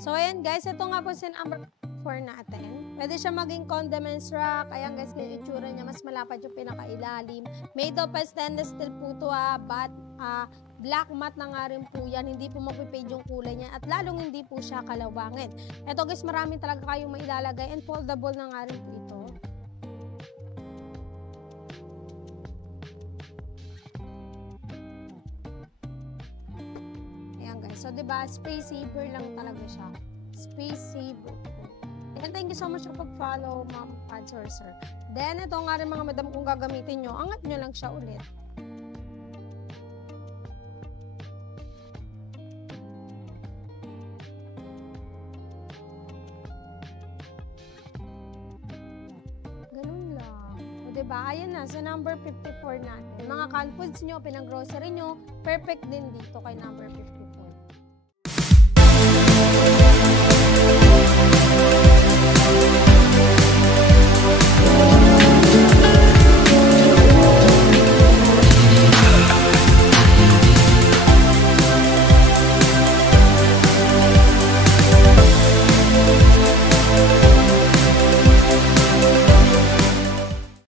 So, ayan guys, ito nga po si number 4 natin. Pwede siya maging condiments rack. Ayan guys, may itsura niya. Mas malapad yung pinakailalim. Made of stainless steel po ito but black matte na nga rin po yan. Hindi po mapipade yung kulay niya. At lalong hindi po siya kalawangin. Ito guys, marami talaga kayong mailalagay. And foldable na nga rin po ito. So, diba, space saver lang talaga siya. Space saver. And thank you so much for pag-follow, Ma'am Padsor, sir. Then, ito nga rin mga madam kung gagamitin nyo, angat nyo lang siya ulit. Ganun lang. O, diba, ayan na, sa number 54 natin. Mga canned foods nyo, pinang-grocery nyo, perfect din dito kay number 54.